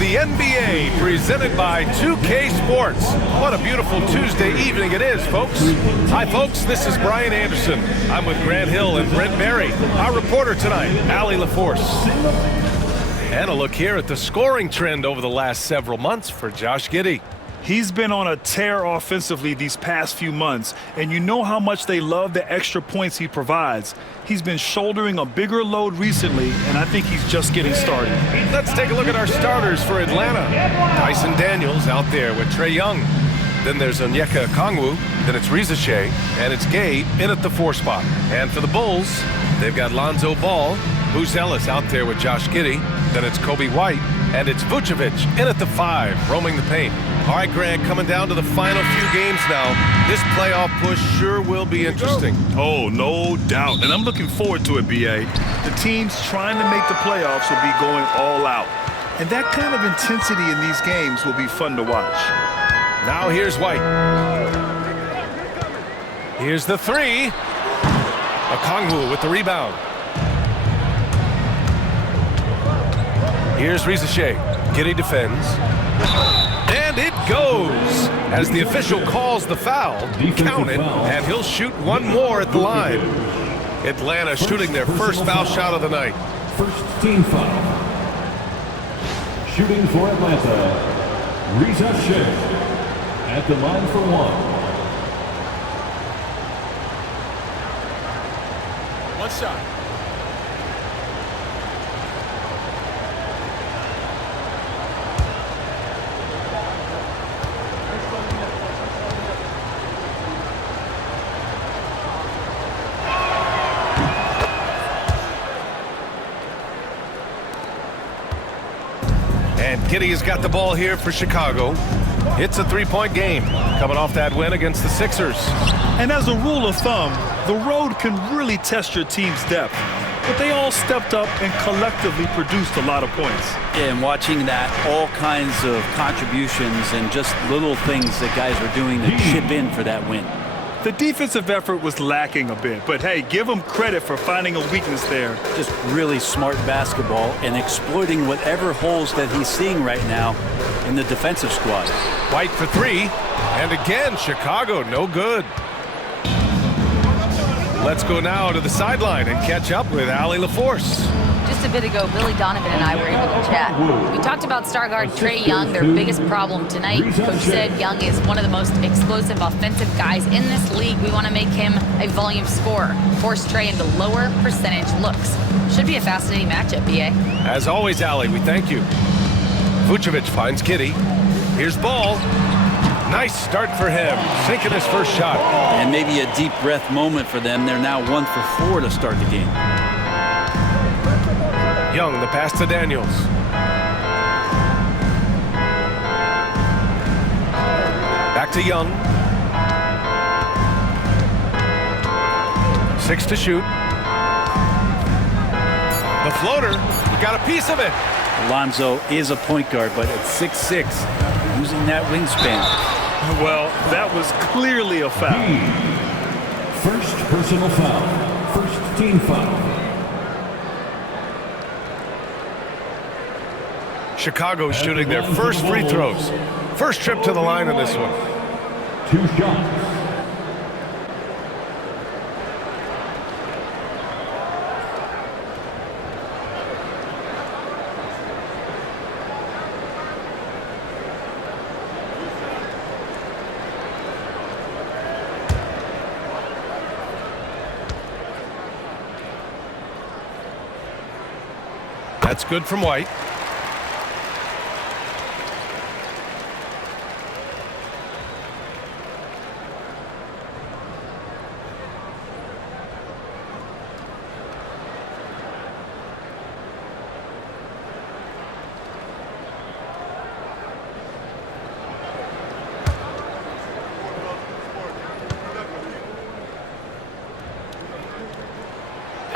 the NBA, presented by 2K Sports. What a beautiful Tuesday evening it is, folks. Hi, folks. This is Brian Anderson. I'm with Grant Hill and Brent Barry. Our reporter tonight, Allie LaForce. And a look here at the scoring trend over the last several months for Josh Giddey. He's been on a tear offensively these past few months, and you know how much they love the extra points he provides. He's been shouldering a bigger load recently, and I think he's just getting started. Let's take a look at our starters for Atlanta. Dyson Daniels out there with Trae Young. Then there's Onyeka Okongwu. Then it's Reza Shea, and it's Gabe in at the 4 spot. And for the Bulls, they've got Lonzo Ball, Booz Ellis out there with Josh Giddey. Then it's Kobe White, and it's Vucevic in at the 5, roaming the paint. All right, Grant, coming down to the final few games now. This playoff push sure will be interesting. Oh, no doubt. And I'm looking forward to it, B.A. The teams trying to make the playoffs will be going all out. And that kind of intensity in these games will be fun to watch. Now here's White. Here's the 3. Okongwu with the rebound. Here's Reza Shea. Giddey defends. And it goes as the official calls the foul. Count it, and he'll shoot one more at the line. Atlanta shooting their first foul shot of the night. First team foul. Shooting for Atlanta, Reza Shea at the line for 1. One shot. And Giddey has got the ball here for Chicago. It's a 3-point game, coming off that win against the Sixers. And as a rule of thumb, the road can really test your team's depth. But they all stepped up and collectively produced a lot of points. And watching that, all kinds of contributions and just little things that guys were doing to chip in for that win. The defensive effort was lacking a bit, but hey, give them credit for finding a weakness there. Just really smart basketball and exploiting whatever holes that he's seeing right now in the defensive squad. White for 3, and again, Chicago no good. Let's go now to the sideline and catch up with Allie LaForce. Just a bit ago, Billy Donovan and I were able to chat. We talked about star guard Trae Young, their biggest problem tonight. Coach said Young is one of the most explosive offensive guys in this league. We want to make him a volume scorer, force Trae into lower percentage looks. Should be a fascinating matchup, B.A. As always, Allie, we thank you. Vucevic finds Giddey. Here's Ball. Nice start for him, sinking his first shot. And maybe a deep breath moment for them. They're now 1 for 4 to start the game. Young, the pass to Daniels. Back to Young. 6 to shoot. The floater, got a piece of it. Lonzo is a point guard, but at 6'6", using that wingspan. Well, that was clearly a foul. First personal foul. First team foul. Chicago shooting their first free throws. First trip to the line in this one. 2 shots. That's good from White.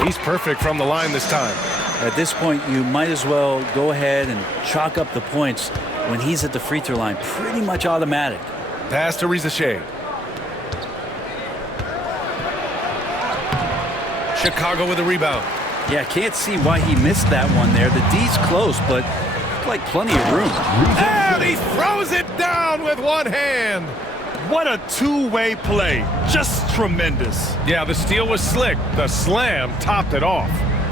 He's perfect from the line this time. At this point, you might as well go ahead and chalk up the points when he's at the free throw line. Pretty much automatic. Pass to Reza Shea. Chicago with a rebound. Yeah, can't see why he missed that one there. The D's close, but looked like plenty of room. And he throws it down with one hand. What a two-way play. Just tremendous. Yeah, the steal was slick. The slam topped it off.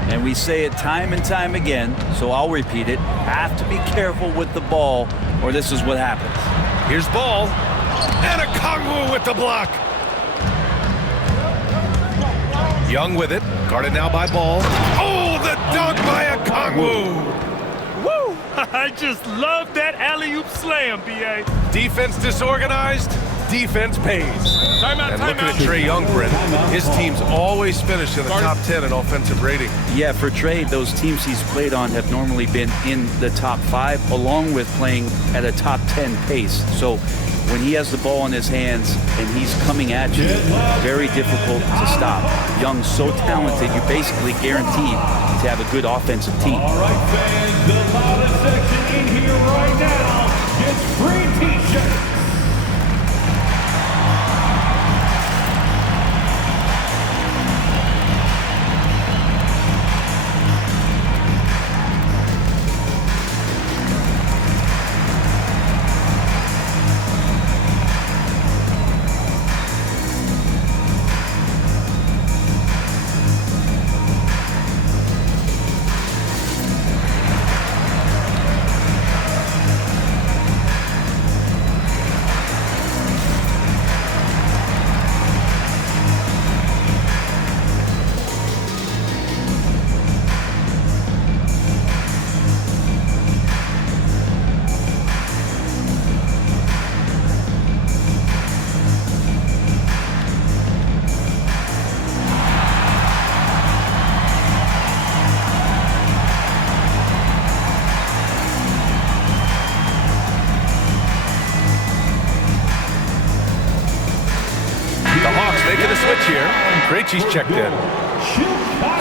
And we say it time and time again, so I'll repeat it. Have to be careful with the ball, or this is what happens. Here's ball. And a Kongwu with the block. Young with it. Guarded now by Ball. Oh, the dunk by a Kongwu. Woo! I just love that alley-oop slam, B.A. Defense disorganized. Defense pays. And looking at Trae Young, Brent, his teams always finish in the top 10 in offensive rating. Yeah, for Trae, those teams he's played on have normally been in the top 5, along with playing at a top 10 pace. So when he has the ball in his hands and he's coming at you, very difficult to stop. Young's so talented, you're basically guaranteed to have a good offensive team. All right, fans, the loudest section in here right now gets free T-shirts. Making a switch here. Krejci's checked in.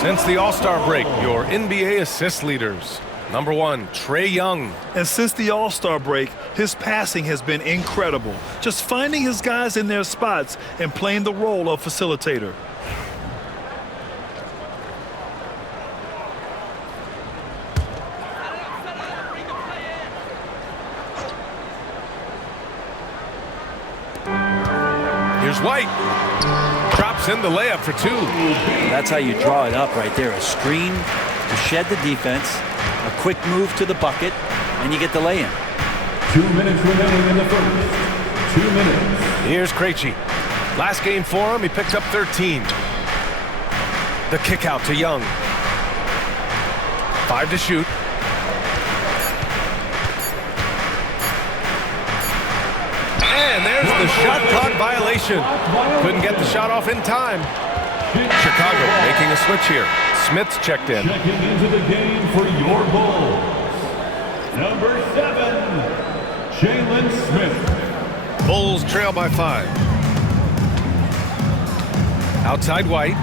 Since the All-Star break, your NBA assist leaders. Number 1, Trae Young. And since the All-Star break, his passing has been incredible. Just finding his guys in their spots and playing the role of facilitator. Here's White. Drops in the layup for 2. That's how you draw it up right there. A screen to shed the defense, a quick move to the bucket, and you get the lay-in. 2 minutes remaining in the first. 2 minutes. Here's Krejci. Last game for him, he picked up 13. The kick out to Young. 5 to shoot. And there's the shot clock violation. Couldn't get the shot off in time. Chicago making a switch here. Smith's checked in. Checking into the game for your Bulls. Number 7, Jalen Smith. Bulls trail by 5. Outside White.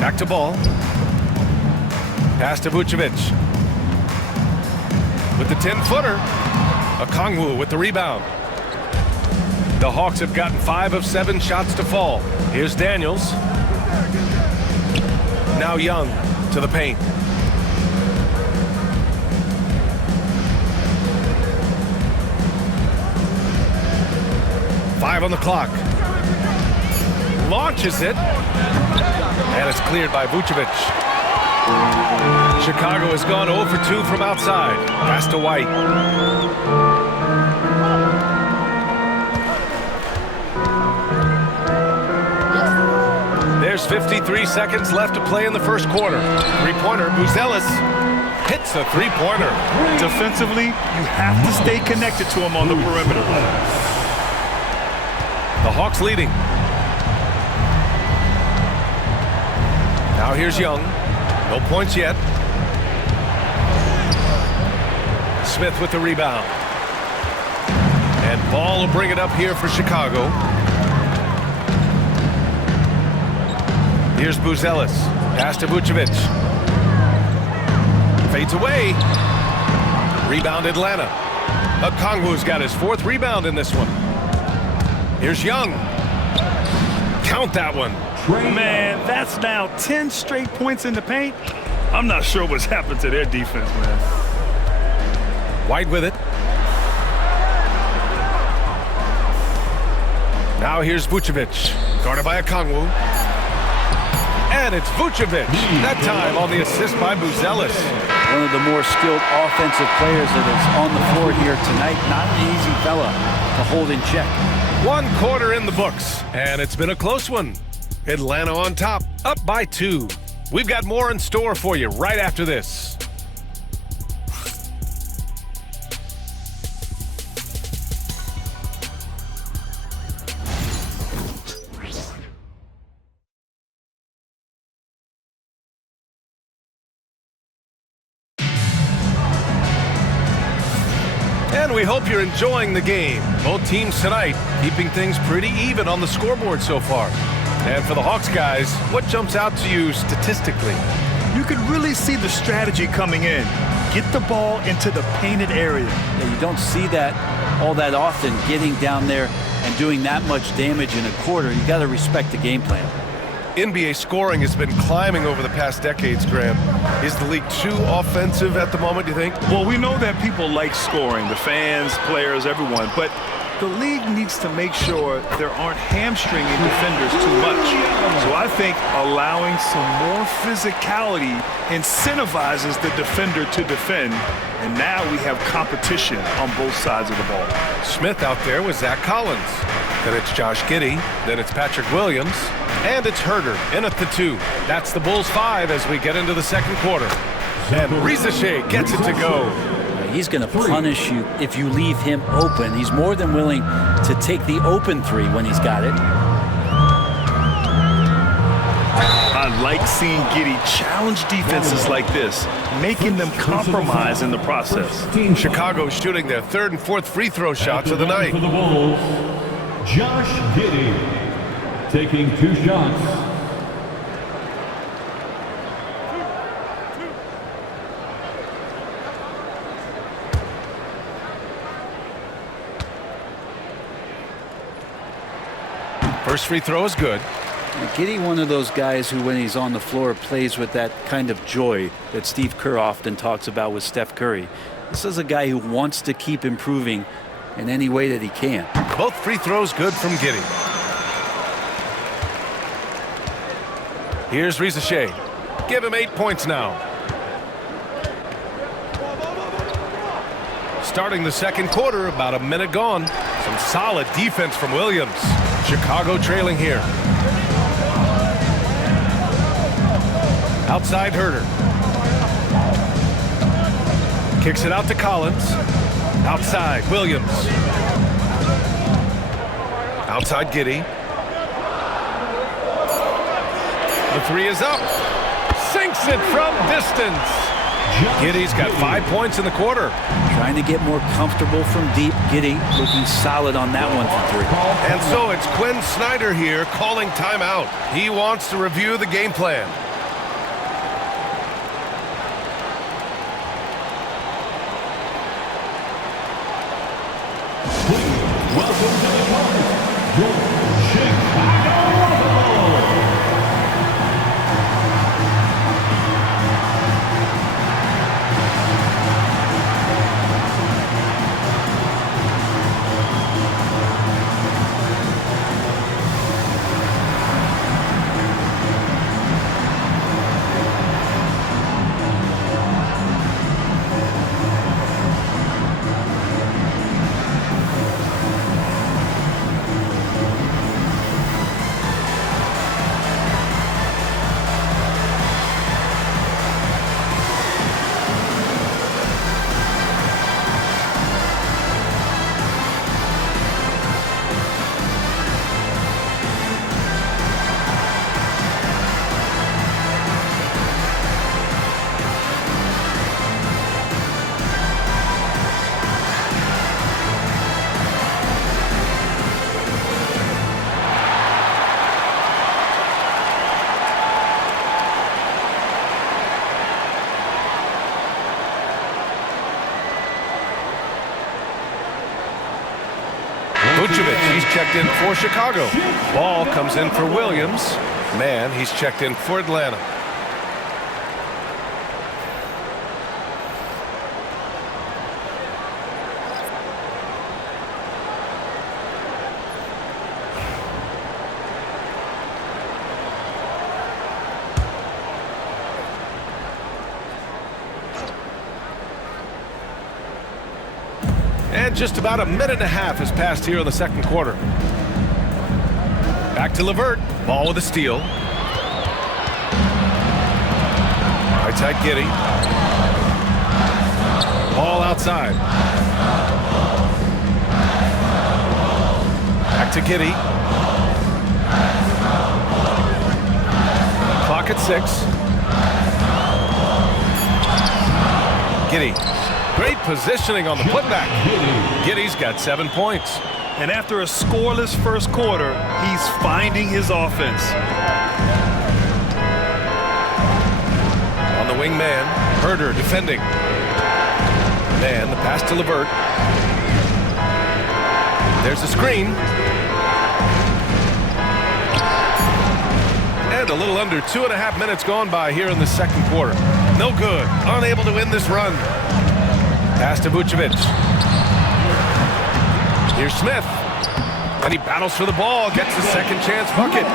Back to Ball. Pass to Vucevic. With the 10-footer. Okongwu with the rebound. The Hawks have gotten 5 of 7 shots to fall. Here's Daniels. Now Young to the paint. Five on the clock. Launches it. And it's cleared by Vucevic. Chicago has gone 0 for 2 from outside. Pass to White. There's 53 seconds left to play in the first quarter. Three-pointer, Buzelis hits a three-pointer. Defensively, you have to stay connected to him on the perimeter. The Hawks leading. Now here's Young. No points yet. Smith with the rebound. And Ball will bring it up here for Chicago. Here's Buzelis. Pass to Vucevic. Fades away. Rebound Atlanta. Okongwu's got his 4th rebound in this one. Here's Young. Count that one. Man, that's now 10 straight points in the paint. I'm not sure what's happened to their defense, man. White with it. Now here's Vucevic, guarded by Okongwu. And it's Vucevic, that time on the assist by Buzelis. One of the more skilled offensive players that is on the floor here tonight. Not an easy fella to hold in check. 1 quarter in the books, and it's been a close one. Atlanta on top, up by 2. We've got more in store for you right after this. And we hope you're enjoying the game. Both teams tonight keeping things pretty even on the scoreboard so far. And for the Hawks guys, what jumps out to you statistically? You can really see the strategy coming in. Get the ball into the painted area. Yeah, you don't see that all that often, getting down there and doing that much damage in a quarter. You got to respect the game plan. NBA scoring has been climbing over the past decades, Graham. Is the league too offensive at the moment, do you think? Well, we know that people like scoring, the fans, players, everyone, but the league needs to make sure there aren't hamstringing defenders too much. So I think allowing some more physicality incentivizes the defender to defend, and now we have competition on both sides of the ball. Smith out there with Zach Collins. Then it's Josh Giddey. Then it's Patrick Williams. And it's Herder in at the 2. That's the Bulls 5 as we get into the second quarter. And Rizachet gets it to go. He's going to punish you if you leave him open. He's more than willing to take the open 3 when he's got it. I like seeing Giddey challenge defenses like this, making them compromise in the process. Chicago shooting their 3rd and 4th free throw shots of the night. For the Bulls, Josh Giddey taking 2 shots. First free throw is good. Giddey, one of those guys who, when he's on the floor, plays with that kind of joy that Steve Kerr often talks about with Steph Curry. This is a guy who wants to keep improving in any way that he can. Both free throws good from Giddey. Here's Rizachet. Give him 8 points now. Starting the second quarter, about a minute gone. Some solid defense from Williams. Chicago trailing here. Outside Herder. Kicks it out to Collins. Outside Williams. Outside Giddey. The 3 is up. Sinks it from distance. Giddey's got 5 points in the quarter. Trying to get more comfortable from deep. Giddey looking solid on that one for 3. And so it's Quinn Snyder here calling timeout. He wants to review the game plan. Welcome to the court, your Chicago Bulls. Vucevic, he's checked in for Chicago. Ball comes in for Williams. Man, he's checked in for Atlanta. And just about a minute and a half has passed here in the second quarter. Back to Levert. Ball with a steal. Right side Giddey. Ball outside. Back to Giddey. Clock at 6. Giddey. Great positioning on the putback. Giddey's got 7 points. And after a scoreless first quarter, he's finding his offense. On the wing man, Herder defending. Man, the pass to Levert. There's a screen. And a little under 2.5 minutes gone by here in the second quarter. No good. Unable to win this run. Pass to Vucevic. Here's Smith. And he battles for the ball. Gets the second chance bucket.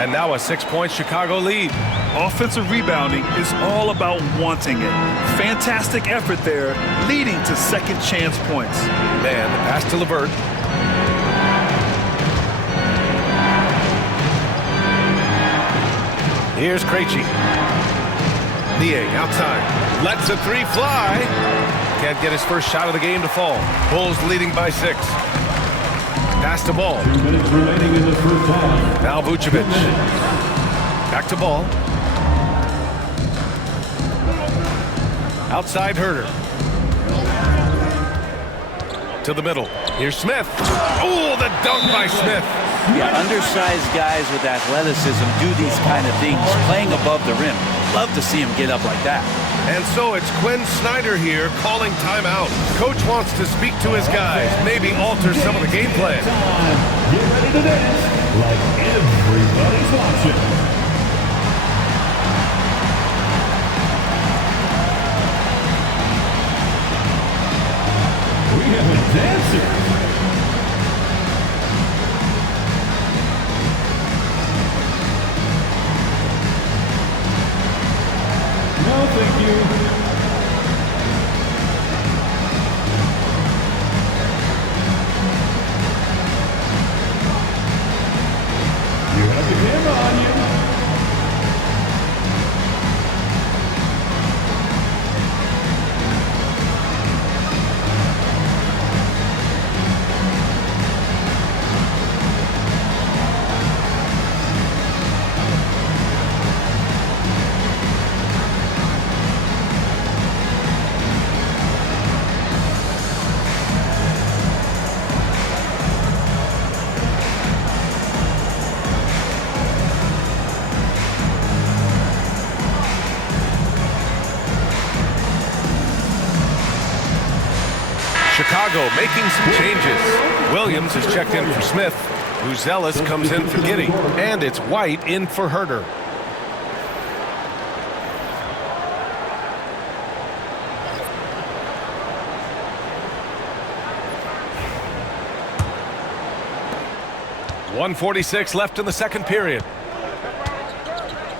And now a 6-point Chicago lead. Offensive rebounding is all about wanting it. Fantastic effort there, leading to second chance points. Man, the pass to Levert. Here's Krejci. Niang outside. Lets a 3 fly. Can't get his first shot of the game to fall. Bulls leading by 6. Pass to Ball. 2 minutes remaining in the first half. Now Vucevic. Back to Ball. Outside Herder. To the middle. Here's Smith. Oh, the dunk by Smith. Yeah, undersized guys with athleticism do these kind of things, playing above the rim. Love to see him get up like that. And so it's Quinn Snyder here calling timeout. Coach wants to speak to his guys, maybe alter some of the game plan. Get ready to dance like everybody's watching. We have a dancer. No, thank you. You have the camera on you. Chicago making some changes. Williams is checked in for Smith. Buzelis comes in for Giddey. And it's White in for Herder. .146 left in the second period.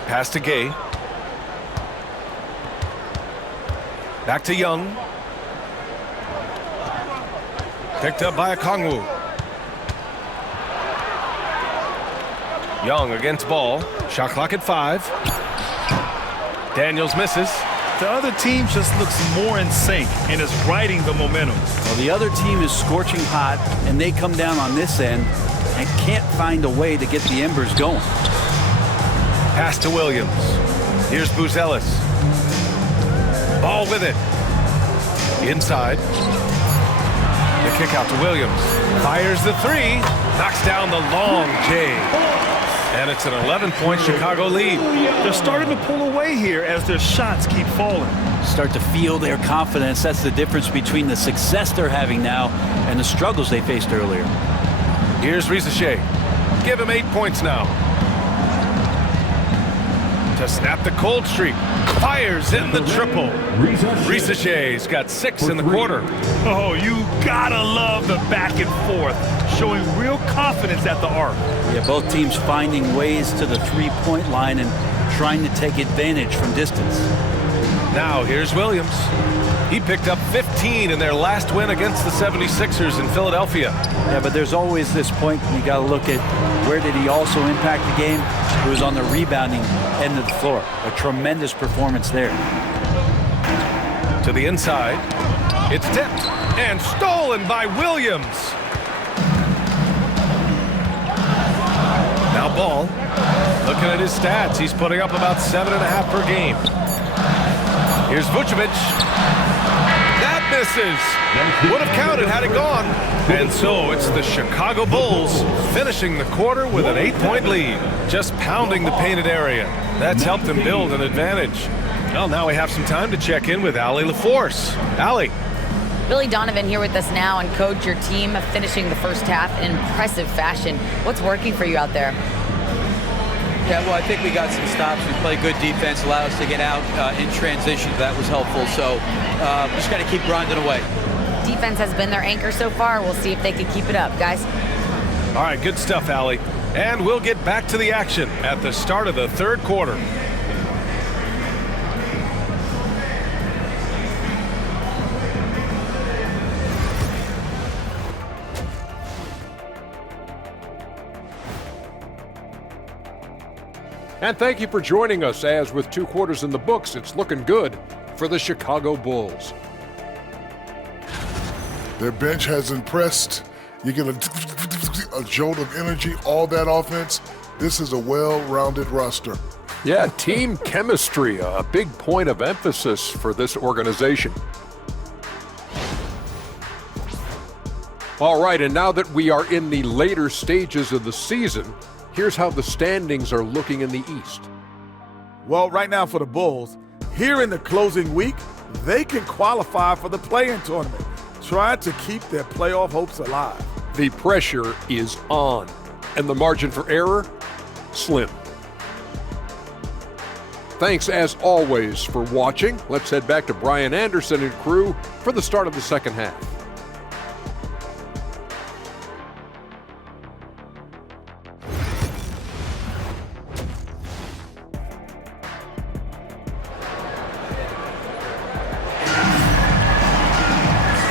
Pass to Gay. Back to Young. Picked up by Okongwu. Young against Ball. Shot clock at 5. Daniels misses. The other team just looks more in sync and is riding the momentum. Well, the other team is scorching hot, and they come down on this end and can't find a way to get the embers going. Pass to Williams. Here's Buzelis. Ball with it. Inside. The kick out to Williams. Fires the 3. Knocks down the long J. And it's an 11-point Chicago lead. They're starting to pull away here as their shots keep falling. Start to feel their confidence. That's the difference between the success they're having now and the struggles they faced earlier. Here's Risacher. Give him 8 points now. To snap the cold streak. Fires in the triple. Risacher's got 6 in the quarter. Oh, you gotta love the back and forth, showing real confidence at the arc. Yeah, both teams finding ways to the three-point line and trying to take advantage from distance. Now here's Williams. He picked up 15 in their last win against the 76ers in Philadelphia. Yeah, but there's always this point you got to look at where did he also impact the game. It was on the rebounding end of the floor. A tremendous performance there. To the inside. It's tipped and stolen by Williams. Now Ball. Looking at his stats, he's putting up about 7.5 per game. Here's Vucevic. That misses. Would have counted had it gone. And so it's the Chicago Bulls finishing the quarter with an 8-point lead. Just pounding the painted area. That's helped them build an advantage. Well, now we have some time to check in with Allie LaForce. Allie. Billy Donovan here with us now, and coach, your team finishing the first half in impressive fashion. What's working for you out there? Yeah, well, I think we got some stops. We played good defense, allowed us to get out in transition. That was helpful. So just got to keep grinding away. Defense has been their anchor so far. We'll see if they can keep it up, guys. All right, good stuff, Allie. And we'll get back to the action at the start of the third quarter. And thank you for joining us, as with 2 quarters in the books, it's looking good for the Chicago Bulls. Their bench has impressed. You get a jolt of energy, all that offense. This is a well-rounded roster. Yeah, team chemistry, a big point of emphasis for this organization. All right, and now that we are in the later stages of the season, here's how the standings are looking in the East. Well, right now for the Bulls, here in the closing week, they can qualify for the play-in tournament, trying to keep their playoff hopes alive. The pressure is on, and the margin for error, slim. Thanks, as always, for watching. Let's head back to Brian Anderson and crew for the start of the second half.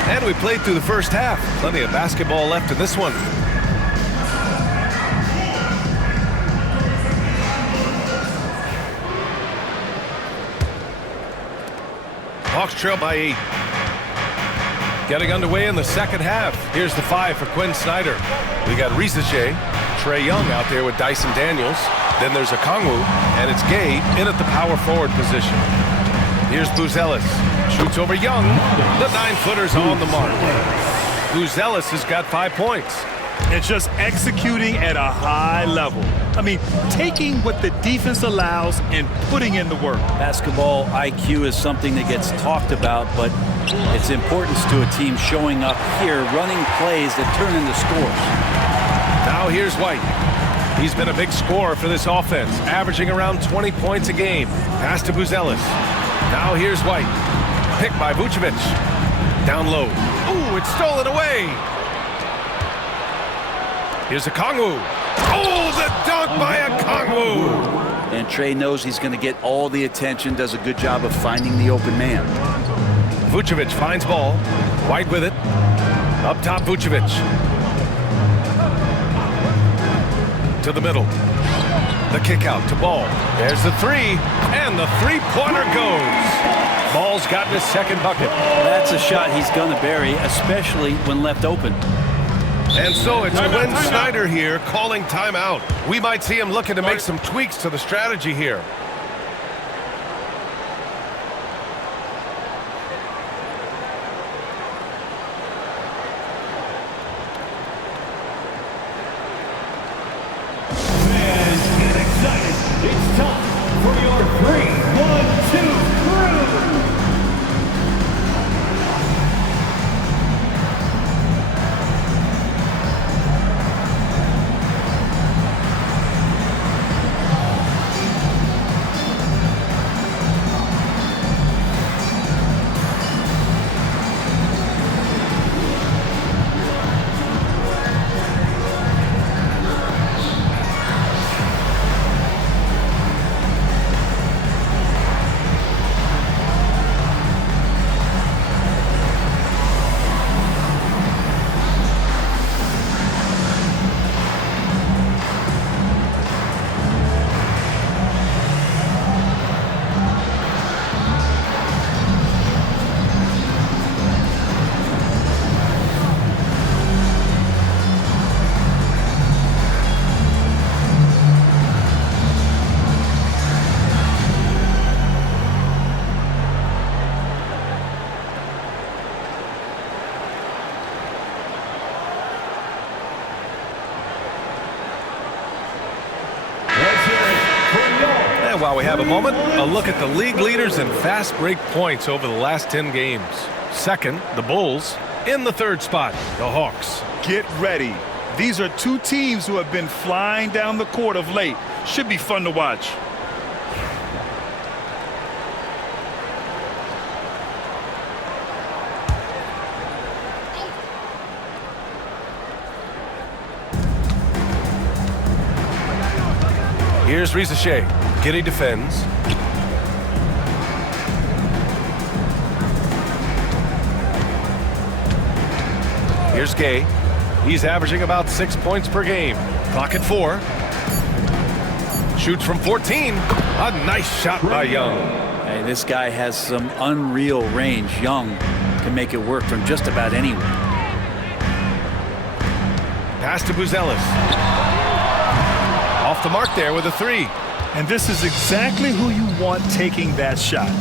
And we played through the first half. Plenty of basketball left in this one. Hawks trail by 8. Getting underway in the second half. Here's the 5 for Quinn Snyder. We got Risache, Trae Young out there with Dyson Daniels. Then there's Okongwu, and it's Gay in at the power forward position. Here's Buzelis. Shoots over Young. The 9-footer's on the mark. Buzelis has got 5 points. And just executing at a high level. I mean, taking what the defense allows and putting in the work. Basketball IQ is something that gets talked about, but its importance to a team showing up here, running plays that turn into scores. Now here's White. He's been a big scorer for this offense, averaging around 20 points a game. Pass to Buzelis. Now here's White. Picked by Vucevic. Down low. Ooh, it's stolen away. Here's Okongwu. Oh, the dunk by Okongwu. And Trae knows he's going to get all the attention, does a good job of finding the open man. Vucevic finds ball. White with it. Up top, Vucevic. To the middle. The kick out to Ball. There's the 3, and the 3-pointer goes. Ball's gotten his second bucket. That's a shot he's going to bury, especially when left open. And so it's Quinn Snyder here calling timeout. We might see him looking to make some tweaks to the strategy here. It's time for your 3-1-2 crew. have a moment, a look at the league leaders in fast break points over the last 10 games. Second, the Bulls. In the third spot, the Hawks. Get ready. These are two teams who have been flying down the court of late. Should be fun to watch. Here's Rizachet. Giddey defends. Here's Gay. He's averaging about 6 points per game. Clock at 4. Shoots from 14. A nice shot by Young. Hey, this guy has some unreal range. Young can make it work from just about anywhere. Pass to Buzelis. Off the mark there with a 3. And this is exactly who you want taking that shot.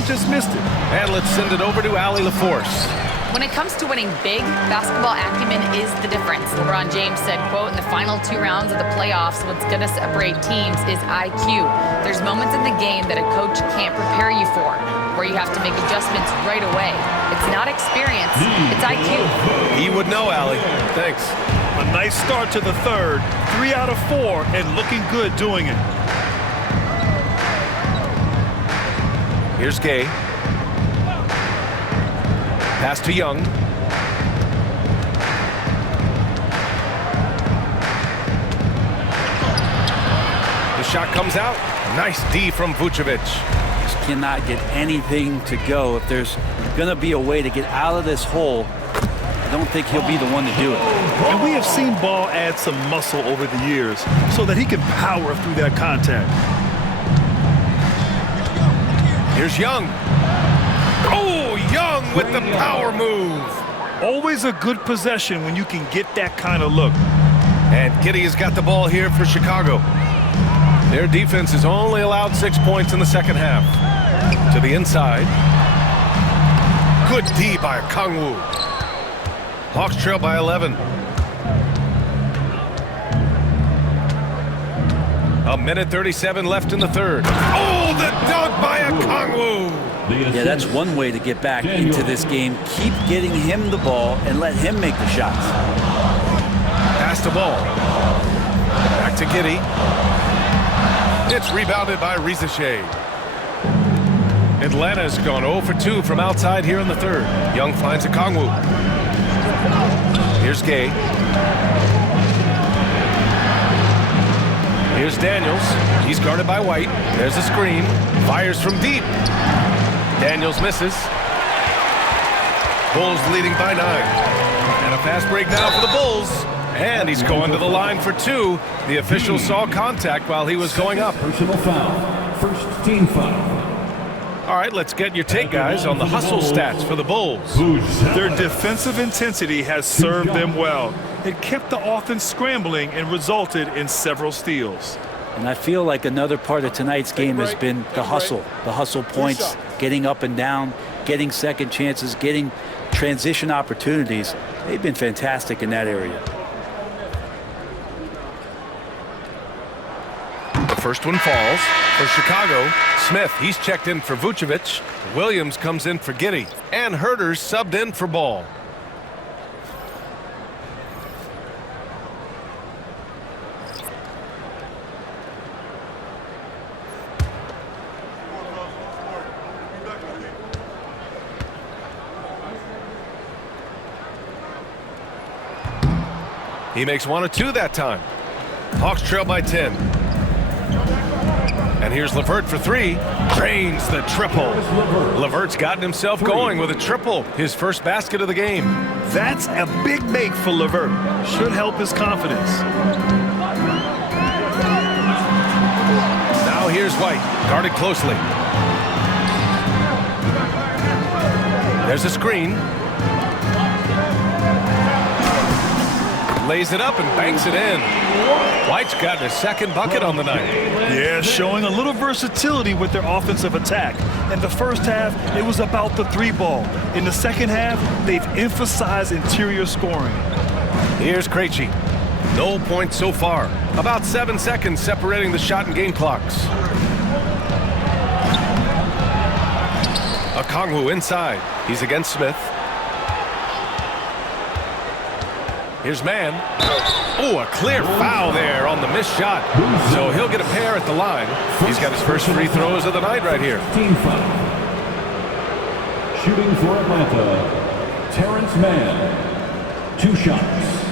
He just missed it. And let's send it over to Allie LaForce. When it comes to winning big, basketball acumen is the difference. LeBron James said, quote, in the final 2 rounds of the playoffs, what's going to separate teams is IQ. There's moments in the game that a coach can't prepare you for, where you have to make adjustments right away. It's not experience, it's IQ. He would know, Allie. Thanks. A nice start to the third. 3 out of 4 and looking good doing it. Here's Gay. Pass to Young. The shot comes out. Nice D from Vucevic. Just cannot get anything to go. If there's going to be a way to get out of this hole, I don't think he'll be the one to do it. And we have seen Ball add some muscle over the years so that he can power through that contact. Here's Young. Oh, Young with the power move. Always a good possession when you can get that kind of look. And Giddey has got the ball here for Chicago. Their defense has only allowed 6 points in the second half. To the inside. Good D by Kangwoo. Hawks trail by 11. A minute 37 left in the third. Oh, the dunk by Kangwoo. Yeah, that's one way to get back into this game. Keep getting him the ball and let him make the shots. Pass the ball. Back to Giddey. It's rebounded by Rizachet. Atlanta's gone 0 for 2 from outside here in the third. Young finds a Kangwoo. Here's Gay. Here's Daniels. He's guarded by White. There's a screen. Fires from deep. Daniels misses. Bulls leading by 9. And a fast break now for the Bulls. And he's going to the line for 2. The official saw contact while he was going up. Personal foul. First team foul. All right, let's get your take, guys, on the hustle stats for the Bulls. Their defensive intensity has served them well. It kept the offense scrambling and resulted in several steals. And I feel like another part of tonight's game has been the hustle points, getting up and down, getting second chances, getting transition opportunities. They've been fantastic in that area. The first one falls for Chicago. Smith, he's checked in for Vucevic. Williams comes in for Giddey. And Herter's subbed in for Ball. He makes 1 of 2 that time. Hawks trail by 10. And here's LeVert for 3. Drains the triple. LeVert's gotten himself going with a triple. His first basket of the game. That's a big make for LeVert. Should help his confidence. Now here's White, guarded closely. There's a screen. Lays it up and banks it in. White's got his second bucket on the night. Yeah, showing a little versatility with their offensive attack. In the first half, it was about the 3-ball. In the second half, they've emphasized interior scoring. Here's Krejci. No points so far. About 7 seconds separating the shot and game clocks. Kongwu inside. He's against Smith. Here's Mann. Oh, a clear foul there on the missed shot. So he'll get a pair at the line. He's got his first free throws of the night right here. Team foul. Shooting for Atlanta, Terrence Mann. 2 shots.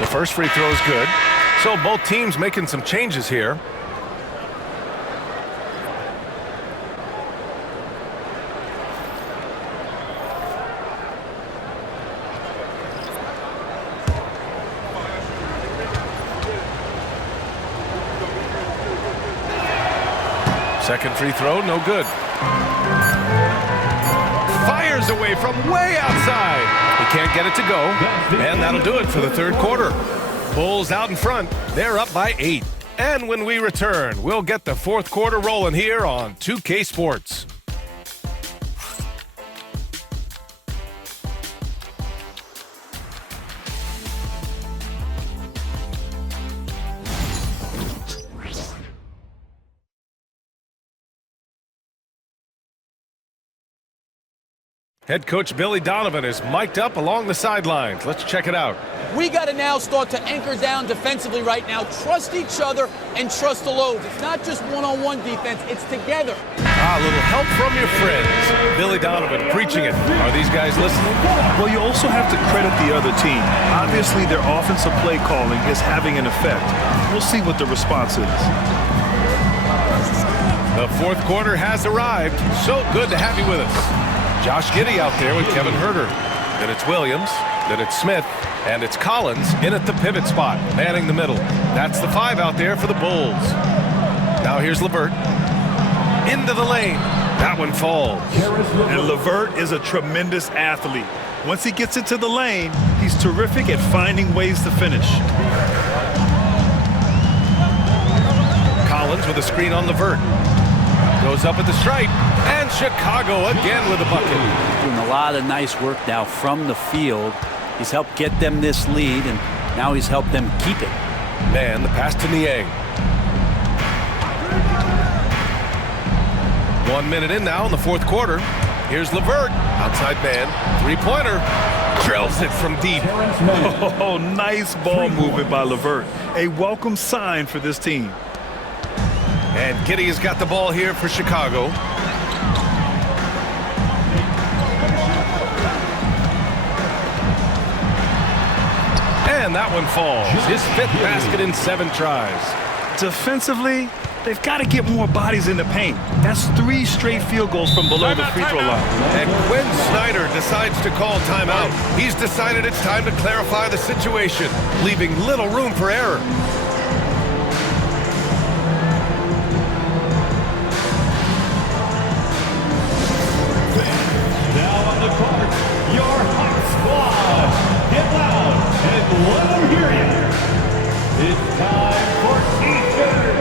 The first free throw is good. So both teams making some changes here. Second free throw, no good. Fires away from way outside. He can't get it to go. And that'll do it for the third quarter. Bulls out in front. They're up by 8. And when we return, we'll get the fourth quarter rolling here on 2K Sports. Head coach Billy Donovan is mic'd up along the sidelines. Let's check it out. We got to now start to anchor down defensively right now. Trust each other and trust the loads. It's not just one-on-one defense, it's together. A little help from your friends. Billy Donovan preaching it. Are these guys listening? Well, you also have to credit the other team. Obviously, their offensive play calling is having an effect. We'll see what the response is. The fourth quarter has arrived. So good to have you with us. Josh Giddey out there with Kevin Herter. Then it's Williams. Then it's Smith. And it's Collins in at the pivot spot, manning the middle. That's the 5 out there for the Bulls. Now here's LeVert. Into the lane. That one falls. And LeVert is a tremendous athlete. Once he gets into the lane, he's terrific at finding ways to finish. Collins with a screen on LeVert. Goes up at the stripe, and Chicago again with a bucket. Doing a lot of nice work now from the field. He's helped get them this lead, and now he's helped them keep it. Man, the pass to Niang. 1 minute in now in the fourth quarter. Here's LeVert, outside man, 3-pointer. Drills it from deep. Oh, nice ball movement by LeVert. A welcome sign for this team. And Giddey has got the ball here for Chicago. And that one falls. His 5th basket in 7 tries. Defensively, they've got to get more bodies in the paint. That's 3 straight field goals from below the free throw line. And Quinn Snyder decides to call timeout. He's decided it's time to clarify the situation, leaving little room for error. Your hot squad. Get loud and let them hear you. It's time for T-shirt.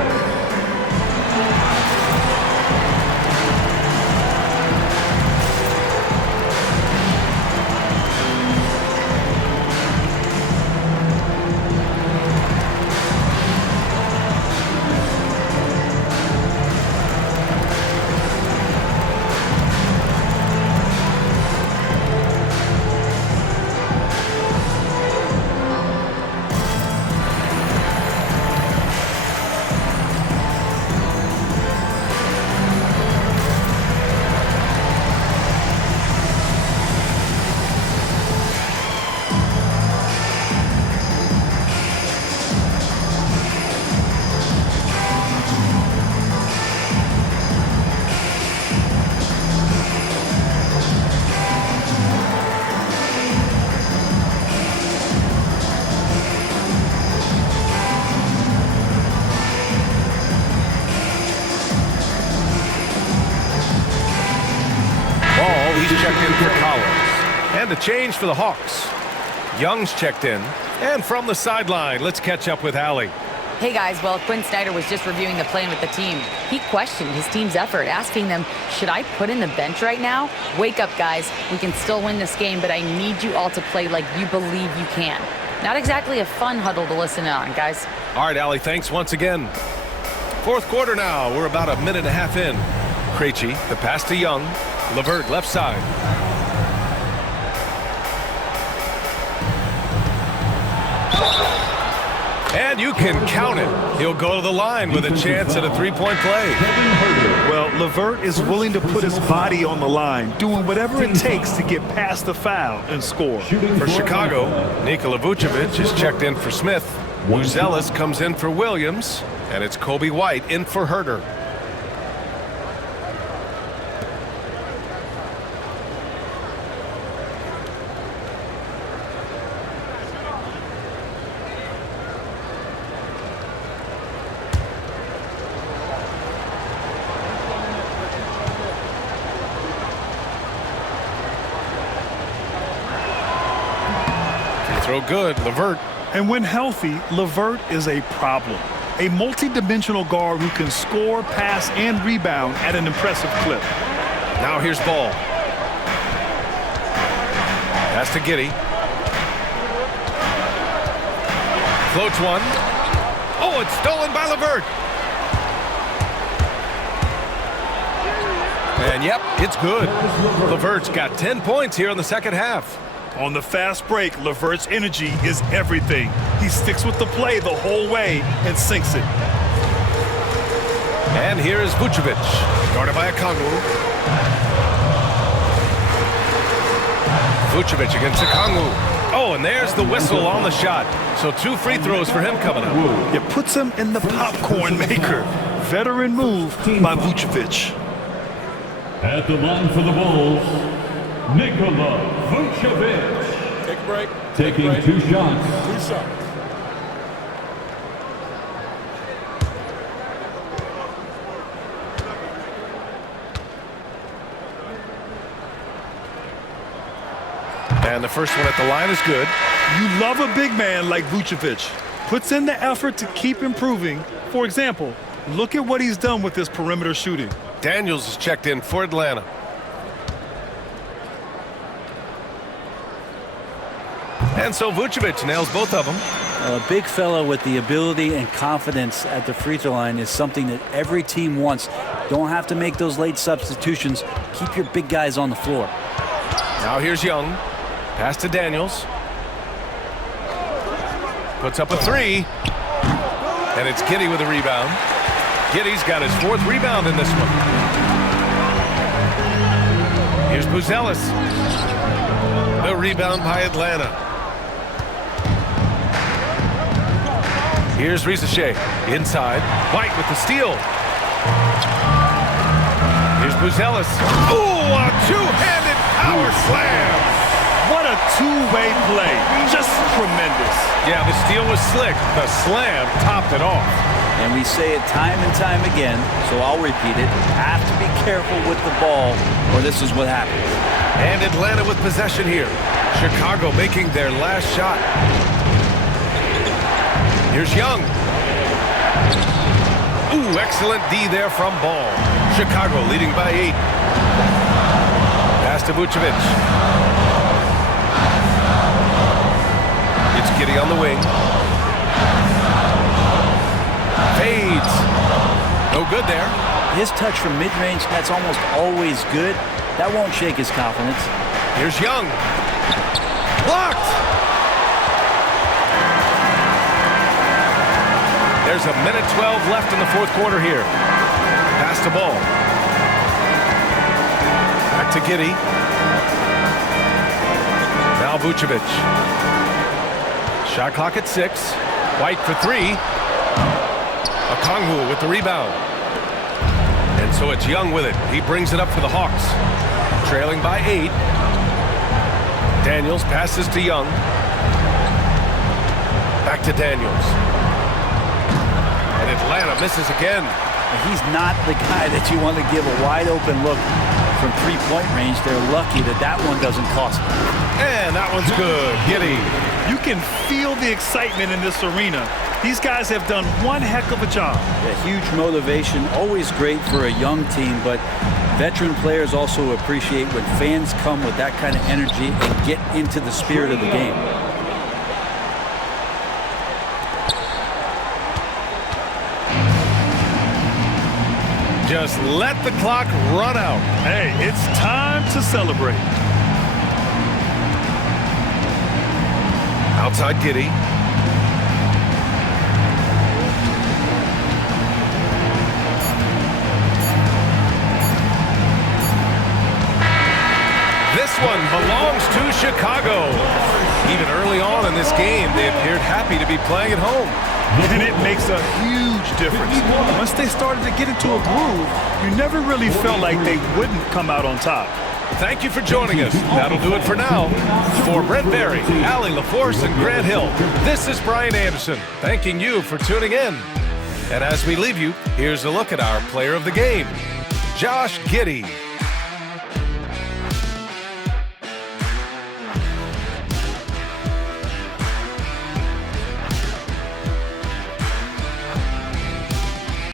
Checked in for Collins. And a change for the Hawks. Young's checked in. And from the sideline, let's catch up with Allie. Hey guys, well, Quinn Snyder was just reviewing the plan with the team. He questioned his team's effort, asking them, should I put in the bench right now? Wake up, guys. We can still win this game, but I need you all to play like you believe you can. Not exactly a fun huddle to listen on, guys. All right, Allie, thanks once again. Fourth quarter now. We're about a minute and a half in. Krejci, the pass to Young. LeVert, left side. And you can count it. He'll go to the line with a chance at a three-point play. Well, LeVert is willing to put his body on the line, doing whatever it takes to get past the foul and score. For Chicago, Nikola Vucevic is checked in for Smith. Buzelis comes in for Williams. And it's Kobe White in for Herter. Throw good, LeVert. And when healthy, LeVert is a problem. A multi-dimensional guard who can score, pass, and rebound at an impressive clip. Now here's Ball. Pass to Giddey. Floats one. Oh, it's stolen by LeVert. And yep, it's good. LeVert's got 10 points here in the second half. On the fast break, LeVert's energy is everything. He sticks with the play the whole way and sinks it. And here is Vucevic, guarded by Okongwu. Vucevic against Okongwu. Oh, and there's the whistle on the shot. So 2 free throws for him coming up. It puts him in the popcorn maker. Veteran move by Vucevic. At the line for the Bulls, Nikola Vucevic. Take a break. Taking 2 shots. 2 shots. And the first one at the line is good. You love a big man like Vucevic. Puts in the effort to keep improving. For example, look at what he's done with his perimeter shooting. Daniels is checked in for Atlanta. And so Vucevic nails both of them. A big fella with the ability and confidence at the free throw line is something that every team wants. Don't have to make those late substitutions. Keep your big guys on the floor. Now here's Young. Pass to Daniels. Puts up a 3. And it's Giddey with a rebound. Giddey's got his 4th rebound in this one. Here's Buzelis. The rebound by Atlanta. Here's Rizachet inside. White with the steal. Here's Buzelis. Ooh, a 2-handed power slam. What a two-way play. Just tremendous. Yeah, the steal was slick. The slam topped it off. And we say it time and time again, so I'll repeat it. Have to be careful with the ball, or this is what happens. And Atlanta with possession here. Chicago making their last shot. Here's Young. Ooh, excellent D there from Ball. Chicago leading by 8. Pass to Vucevic. It's Giddey on the wing. Fades. No good there. His touch from mid-range, that's almost always good. That won't shake his confidence. Here's Young. Blocked. There's a minute 12 left in the 4th quarter here. Pass to Ball. Back to Giddey. Now Vucevic. Shot clock at 6. White for 3. Okongwu with the rebound. And so it's Young with it. He brings it up for the Hawks. Trailing by 8. Daniels passes to Young. Back to Daniels. And Atlanta misses again. He's not the guy that you want to give a wide open look from 3-point range. They're lucky that that one doesn't cost them. And that one's good. Giddey. You can feel the excitement in this arena. These guys have done one heck of a job. Yeah, huge motivation, always great for a young team, but veteran players also appreciate when fans come with that kind of energy and get into the spirit of the game. Just let the clock run out. Hey, it's time to celebrate. Outside Giddey. This one belongs to Chicago. Even early on in this game, they appeared happy to be playing at home. And it makes a huge difference. Once they started to get into a groove, you never really felt like they wouldn't come out on top. Thank you for joining us. That'll do it for now. For Brent Berry, Allie LaForce, and Grant Hill, this is Brian Anderson, thanking you for tuning in. And as we leave you, here's a look at our player of the game, Josh Giddey.